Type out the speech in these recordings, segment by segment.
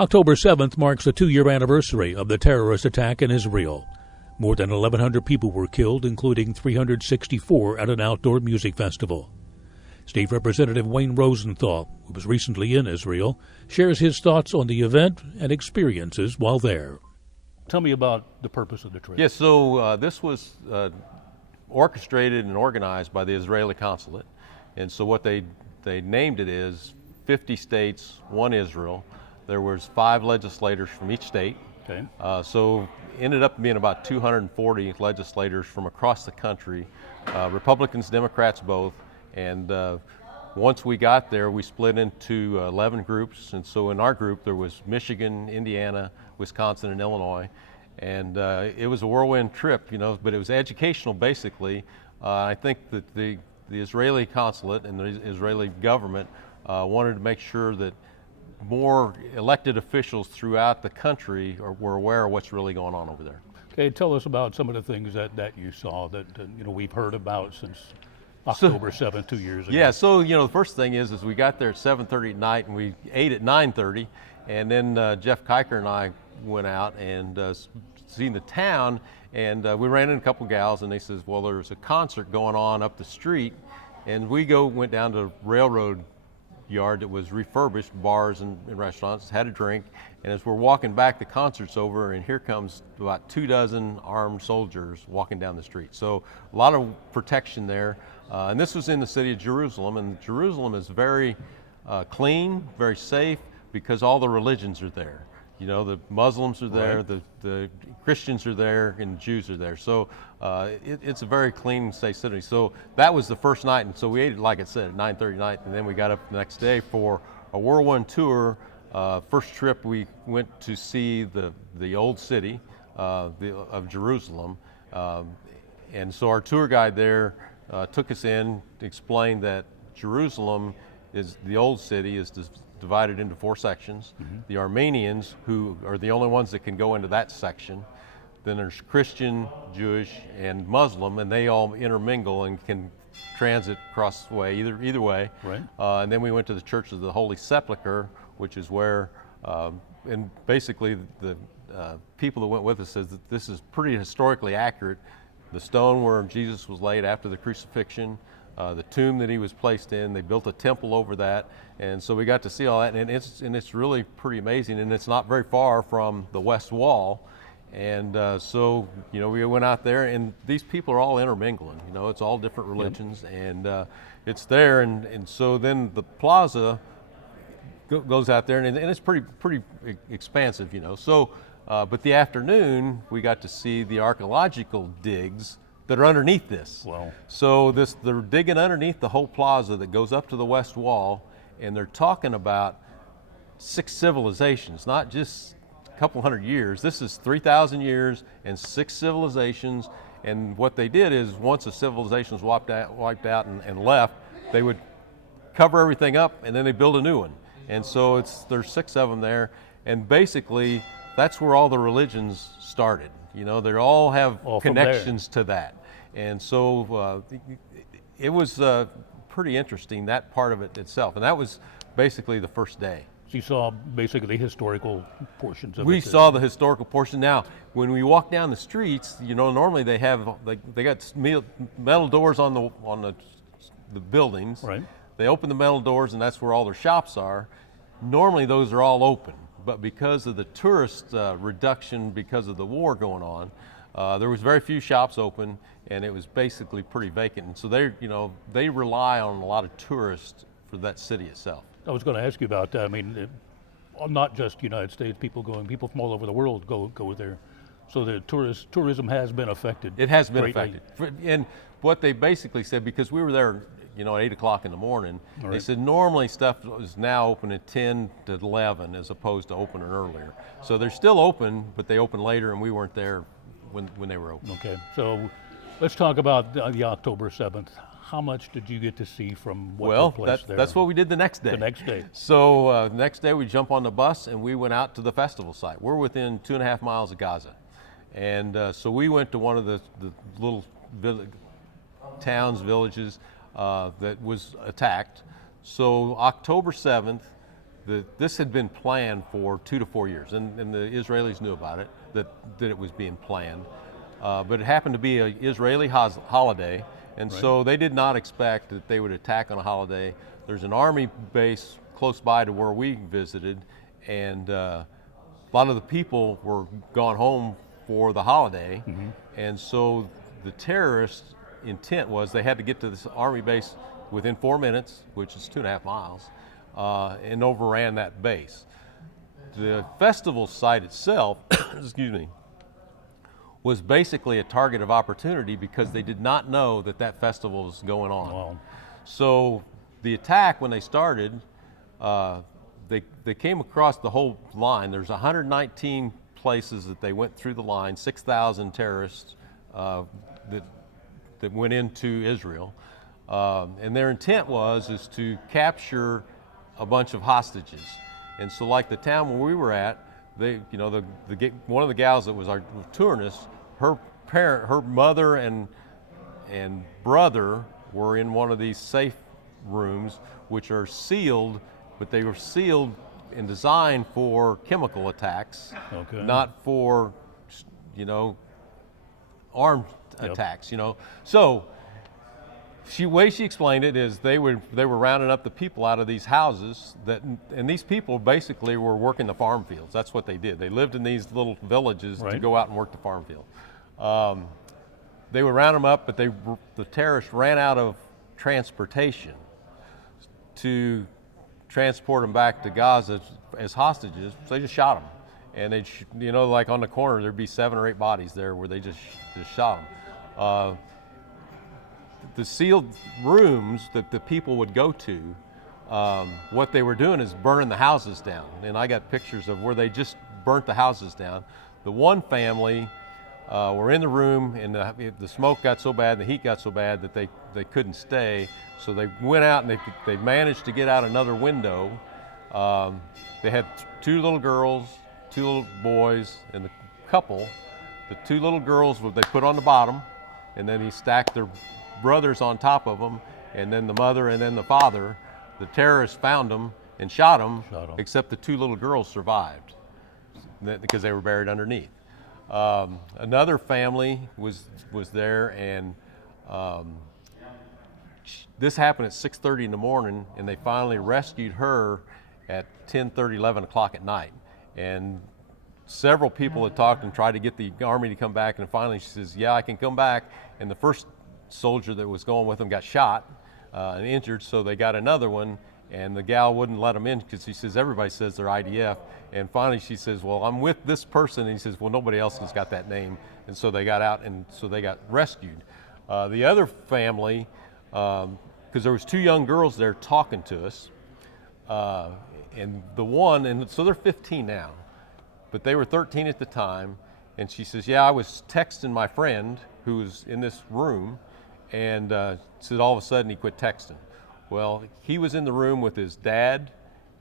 October 7th marks the 2-year anniversary of the terrorist attack in Isreal. More than 1,100 people were killed, including 364 at an outdoor music festival. State Representative Wayne Rosenthal, who was recently in Isreal, shares his thoughts on the event and experiences while there. Tell me about the purpose of the trip. Yes, so this was orchestrated and organized by the Israeli consulate. And so what they named it is 50 states, one Israel. There was 5 legislators from each state. Okay. So ended up being about 240 legislators from across the country, Republicans, Democrats both. And once we got there, we split into 11 groups. And so in our group, there was Michigan, Indiana, Wisconsin, and Illinois. And it was a whirlwind trip, but it was educational basically. I think that the Israeli consulate and the Israeli government wanted to make sure that more elected officials throughout the country were aware of what's really going on over there. Okay, tell us about some of the things that you saw that we've heard about since October 7th, 2 years ago. Yeah, so the first thing is we got there at 7:30 at night and we ate at 9:30, and then Jeff Kiker and I went out and seen the town, and we ran into a couple gals, and they says, well, there's a concert going on up the street, and we went down to railroad yard that was refurbished, bars and restaurants, had a drink, and as we're walking back, the concert's over, and here comes about 24 armed soldiers walking down the street. So a lot of protection there, and this was in the city of Jerusalem, and Jerusalem is very clean, very safe, because all the religions are there. The Muslims are there, right. the Christians are there, and the Jews are there. So it's a very clean, safe city. So that was the first night, and so we ate, like I said, at 9:30 at night, and then we got up the next day for a whirlwind tour. First trip, we went to see the old city of Jerusalem, and so our tour guide there took us in, explained that Jerusalem is the old city, is divided into 4 sections. Mm-hmm. The Armenians, who are the only ones that can go into that section. Then there's Christian, Jewish, and Muslim, and they all intermingle and can transit across the way, either way. Right. And then we went to the Church of the Holy Sepulchre, which is where, and basically the people that went with us says that this is pretty historically accurate. The stone where Jesus was laid after the crucifixion, the tomb that he was placed in, they built a temple over that, and so we got to see all that, and it's really pretty amazing, and it's not very far from the West Wall, and so we went out there, and these people are all intermingling. It's all different religions, yep. And it's there, and so then the plaza goes out there, and it's pretty expansive, So, but the afternoon we got to see the archaeological digs that are underneath this. Wow. So they're digging underneath the whole plaza that goes up to the West Wall, and they're talking about 6 civilizations, not just a couple hundred years. This is 3,000 years and 6 civilizations, and what they did is once a civilization was wiped out and left, they would cover everything up, and then they build a new one. And so there's 6 of them there, and basically that's where all the religions started. They all have connections to that. And so it was pretty interesting, that part of it itself. And that was basically the first day. So you saw basically the historical portions of it. We saw the historical portion. Now, when we walk down the streets, normally they got metal doors on the buildings. Right. They open the metal doors, and that's where all their shops are. Normally those are all open. But because of the tourist reduction, because of the war going on, there was very few shops open, and it was basically pretty vacant. And so they rely on a lot of tourists for that city itself. I was going to ask you about that. I mean, not just United States, people from all over the world go there. So the tourism has been affected. It has been greatly. affected. And what they basically said, because we were there at 8 o'clock in the morning, right. They said normally stuff is now open at 10 to 11 as opposed to opening earlier. So they're still open, but they open later, and we weren't there when they were open. Okay, so let's talk about the October 7th. How much did you get to see from what took place there? That's what we did the next day. The next day. So the next day we jump on the bus and we went out to the festival site. We're within 2.5 miles of Gaza. And so we went to one of the little villages that was attacked. So October 7th, this had been planned for 2 to 4 years, and the Israelis knew about it, that it was being planned. But it happened to be an Israeli holiday, and so they did not expect that they would attack on a holiday. There's an army base close by to where we visited, and a lot of the people were gone home for the holiday, and so the terrorists' intent was they had to get to this army base within 4 minutes, which is 2.5 miles, and overran that base. The festival site itself, excuse me, was basically a target of opportunity because they did not know that that festival was going on. Wow. So the attack, when they started, they came across the whole line. There's 119 places that they went through the line, 6,000 terrorists that went into Israel. And their intent is to capture a bunch of hostages. And so like the town where we were at, one of the gals that was touring us, her mother and brother were in one of these safe rooms, which are sealed, but they were sealed and designed for chemical attacks, not for, armed attacks. So way she explained it is they were rounding up the people out of these houses and these people basically were working the farm fields. That's what they did. They lived in these little villages to go out and work the farm field. They would round them up, but the terrorists ran out of transportation to transport them back to Gaza as hostages. So they just shot them, and they, like on the corner, there'd be 7 or 8 bodies there where they just shot them. The sealed rooms that the people would go to, what they were doing is burning the houses down. And I got pictures of where they just burnt the houses down. The one family were in the room, and the smoke got so bad, the heat got so bad that they couldn't stay. So they went out and they managed to get out another window. They had 2 little girls, 2 little boys, and the couple. The 2 little girls they put on the bottom, and then he stacked their brothers on top of them, and then the mother and then the father. The terrorists found them and shot them. Except the 2 little girls survived because they were buried underneath. Another family was there, and this happened at 6:30 in the morning, and they finally rescued her at 10:30, 11 o'clock at night. And several people had talked and tried to get the army to come back, and finally she says, "Yeah, I can come back." And the first soldier that was going with them got shot and injured, so they got another one, and the gal wouldn't let them in because she says everybody says they're IDF. And finally she says, "Well, I'm with this person," and he says, "Well, nobody else has got that name." And so they got out, and so they got rescued. The other family, because there was 2 young girls there talking to us, and so they're 15 now, but they were 13 at the time. And she says, "Yeah, I was texting my friend who was in this room, and said all of a sudden he quit texting." Well, he was in the room with his dad,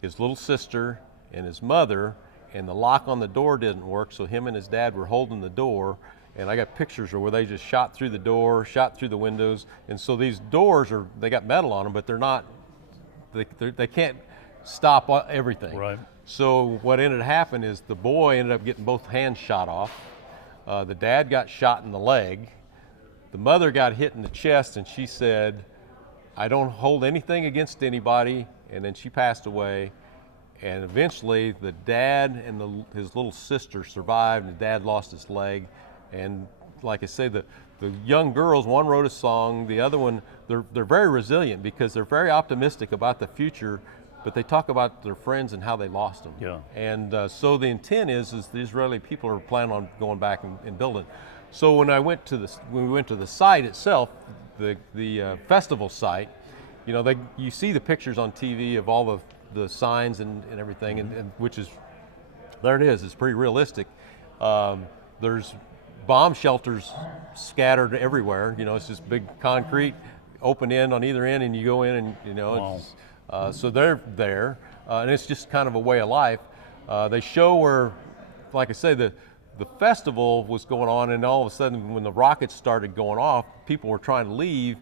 his little sister, and his mother, and the lock on the door didn't work, so him and his dad were holding the door. And I got pictures of where they just shot through the door, shot through the windows. And so these doors they got metal on them, but they can't stop everything. Right. So what ended up happening is the boy ended up getting both hands shot off. The dad got shot in the leg. The mother got hit in the chest, and she said, "I don't hold anything against anybody," and then she passed away. And eventually the dad and his little sister survived, and the dad lost his leg. And like I say, the young girls, one wrote a song, the other one, they're very resilient because they're very optimistic about the future, but they talk about their friends and how they lost them. Yeah. And so the intent is the Israeli people are planning on going back and building. So when we went to the site itself, the festival site, you see the pictures on TV of all the signs and everything, and which is, there it is, it's pretty realistic. There's bomb shelters scattered everywhere. It's just big concrete, open end on either end, and you go in and, Wow. so they're there, and it's just kind of a way of life. They show where, like I say, the festival was going on, and all of a sudden when the rockets started going off, people were trying to leave,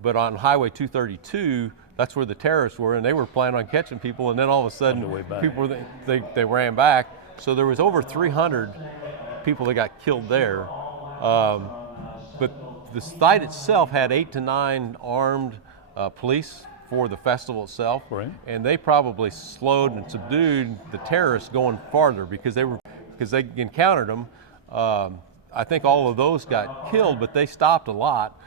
but on Highway 232, that's where the terrorists were, and they were planning on catching people, and then all of a sudden, On the way back. people they ran back. So there was over 300 people that got killed there. But the site itself had 8 to 9 armed police for the festival itself, Right. and they probably slowed and subdued the terrorists going farther because they encountered them. I think all of those got killed, but they stopped a lot.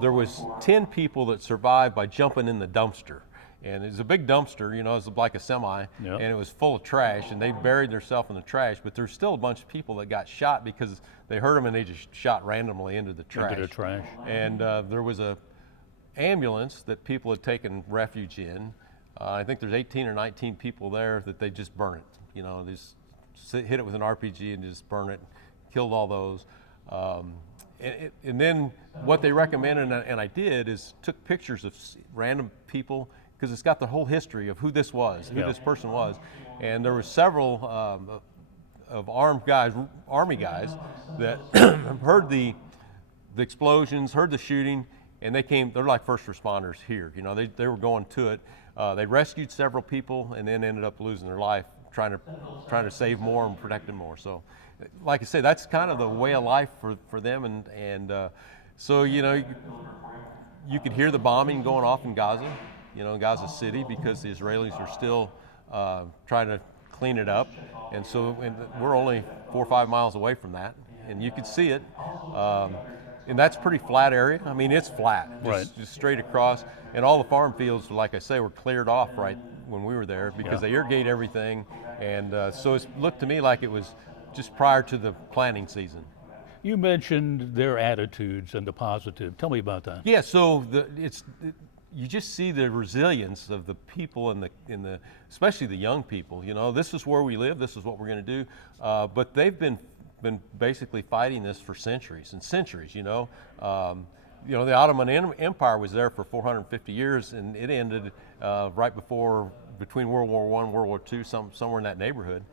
There was 10 people that survived by jumping in the dumpster. And it was a big dumpster, you know, it was like a semi, Yep. and it was full of trash, and they buried themselves in the trash. But there's still a bunch of people that got shot because they heard them and they just shot randomly into the trash. Into the trash. And there was a ambulance that people had taken refuge in. I think there's 18 or 19 people there that they just burn it. You know, they just hit it with an RPG and just burn it, killed all those. And then what they recommended, and I did, is took pictures of random people, because it's got the whole history of who this was, who Yeah. this person was. And there were several of armed guys, Army guys, that heard the explosions, heard the shooting, and they're like first responders here. You know, they were going to it. They rescued several people and then ended up losing their life trying to save more and protect them more. So, like I say, that's kind of the way of life for them. And so, you know, you could hear the bombing going off in Gaza, you know, in Gaza City, because the Israelis are still trying to clean it up. And so we're only 4 or 5 miles away from that, and you could see it. And that's a pretty flat area. I mean, it's flat, just straight across. And all the farm fields, like I say, were cleared off right when we were there because they irrigate everything. And so it looked to me like it was just prior to the planting season. You mentioned their attitudes and the positive. Tell me about that. Yeah, so you just see the resilience of the people and the especially the young people. You know, this is where we live. This is what we're going to do. But they've been basically fighting this for centuries and centuries. You know, the Ottoman Empire was there for 450 years, and it ended right between World War I and World War II, somewhere in that neighborhood.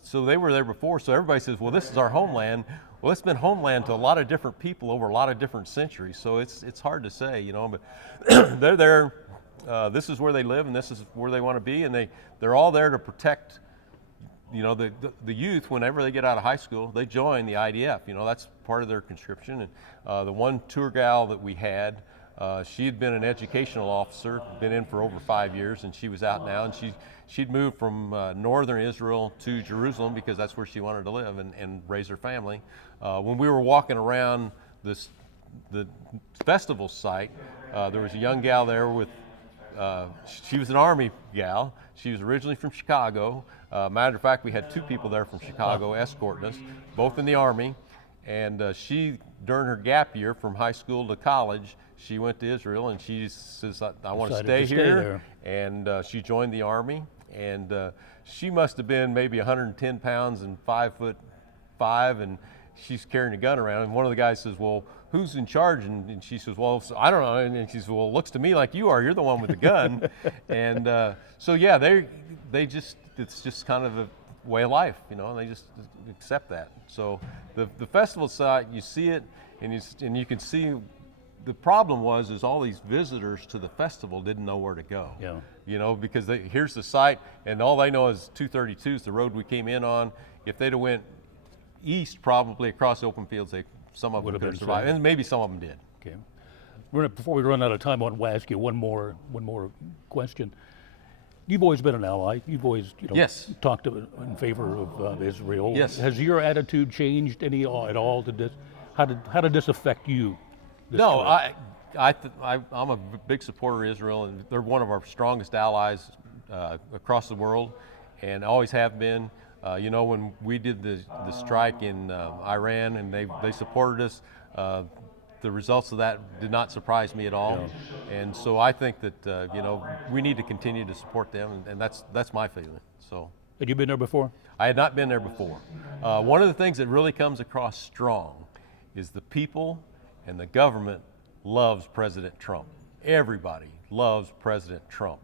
So they were there before. So everybody says, well, this is our homeland. Well, it's been homeland to a lot of different people over a lot of different centuries. So it's hard to say, you know, but they're there. This is where they live, and this is where they want to be, and they're all there to protect. You know, the youth, whenever they get out of high school, they join the IDF. You know, that's part of their conscription. And the one tour gal that we had, she had been an educational officer, been in for over 5 years, and she was out now. And she'd moved from northern Israel to Jerusalem because that's where she wanted to live and raise her family. When we were walking around the festival site, there was a young gal there with. She was an Army gal. She was originally from Chicago. Matter of fact, we had 2 people there from Chicago escorting us, both in the Army. And she, during her gap year from high school to college, she went to Israel, and she says, I want to stay here. And she joined the Army. And she must have been maybe 110 pounds and 5'5", and she's carrying a gun around. And one of the guys says, well, who's in charge? And she says, well, I don't know. And she says, well, it looks to me like you are. You're the one with the gun. And so, yeah, it's just kind of a way of life, you know, and they just accept that. So the festival site, you see it, and you can see the problem is all these visitors to the festival didn't know where to go. Yeah. You know, because here's the site, and all they know is 232 is the road we came in on. If they'd have went east, probably across open fields, some of them could have survived, and maybe some of them did. Okay. Before we run out of time, I want to ask you one more question. You've always been an ally. You've always, Yes. talked in favor of Israel. Yes. Has your attitude changed at all to this? How did this affect you? No, I'm a big supporter of Israel, and they're one of our strongest allies across the world, and always have been. You know, when we did the strike in Iran, and they supported us, the results of that did not surprise me at all. Yeah. And so I think that we need to continue to support them, and that's my feeling. So. Had you been there before? I had not been there before. One of the things that really comes across strong is the people and the government loves President Trump. Everybody loves President Trump.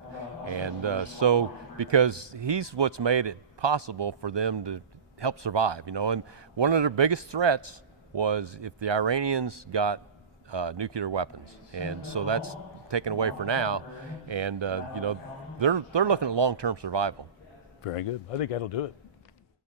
And so because he's what's made it possible for them to help survive, and one of their biggest threats was if the Iranians got nuclear weapons. And so that's taken away for now, and they're looking at long-term survival. Very good. I think that'll do it.